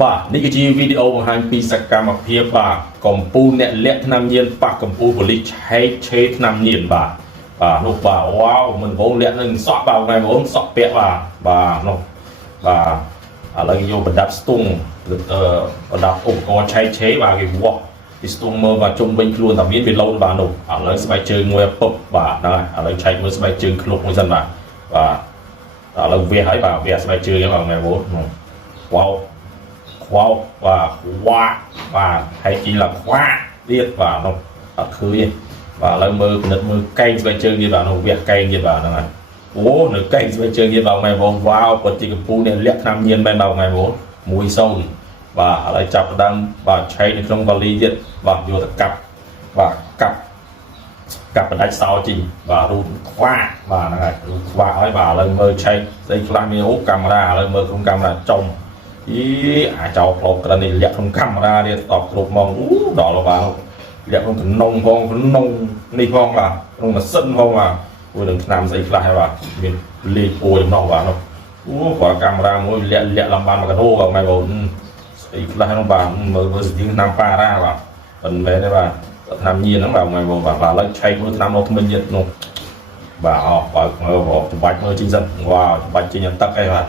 បាទនេះគឺជាវីដេអូបង្ហាញពីសកម្មភាពបាទកម្ពុជាអ្នកលាក់ថ្នាំញៀនប៉ះកម្ពុជាប៉ូលីសឆែកឆេរថ្នាំញៀនបាទនោះបាទវ៉ាវមិនបងលាក់នឹងសក់បាទថ្ងៃបងសក់ពាក់បាទនោះបាទឥឡូវយកប្រដាប់ស្ទង់ប្រដាប់ឧបករណ៍ឆែកឆេរបាទគេវាស់ពីស្ទង់មើលបាទជុំវិញខ្លួនតាមានវាឡូនបាទនោះឥឡូវស្បែកជើងមួយពឹបបាទហ្នឹងហើយឥឡូវឆែកមើលស្បែកជើងឃ្លុកមួយសិនបាទឥឡូវវាហើយបាទវាស្បែកជើងហ្នឹងថ្ងៃបងវ៉ាវបាទហើយជីឡាខ្វាទៀតបាទនោះអត់ឃើញទេបាទឥឡូវមើលពិនិត្យមើលកែងស្បែកជើងទៀតបាទនោះវាកែងទៀតបាទហ្នឹងហើយអូនៅកែងស្បែកជើងទៀតបាទថ្ងៃបងវ៉ាវពិតជាកម្ពុជានេះលាក់ថ្នាំញៀនមែនបាទថ្ងៃបង1-0បាទឥឡូវចាប់ដើមបាទឆែកនៅក្នុងវ៉ាលីទៀតបាទយកទៅកាប់បាទកាប់បណ្ដាច់សោជីបាទរូតខ្វាបាទហ្នឹងហើយរូតខ្វាហើយបាទឥឡូវមើលឆែកស្អីខ្លះមានអូកាមេរ៉ាឥឡូវមើលក្នុងកាមេរ៉ាចំអាចោផ្លោកក្រិននេះលាក់ក្នុងកាមេរ៉ានេះតបគ្រប់មកដល់បាទលាក់ក្នុងក្នុងផងក្នុងនេះផងបាទក្នុងម៉ាស៊ីនផងបាទមួយនឹងឆ្នាំស្អីខ្លះហើយបាទមានលេខពួយចំណោះបាទនោះបាទកាមេរ៉ាមួយលាក់លំបានមកកដោបាទម៉ែបងស្អីខ្លះហ្នឹងបាទមើលស្ទីងឆ្នាំប៉ារ៉ាបាទមិនមែនទេបាទឆ្នាំញៀនហ្នឹងបាទម៉ែបងបាទឥឡូវឆែកមើលឆ្នាំនោះថ្មិញទៀតនោះបាទអស់បាទមើលច្បាច់មើលជីងសិនវ៉ាវច្បាច់ជីងទឹកអីបាទ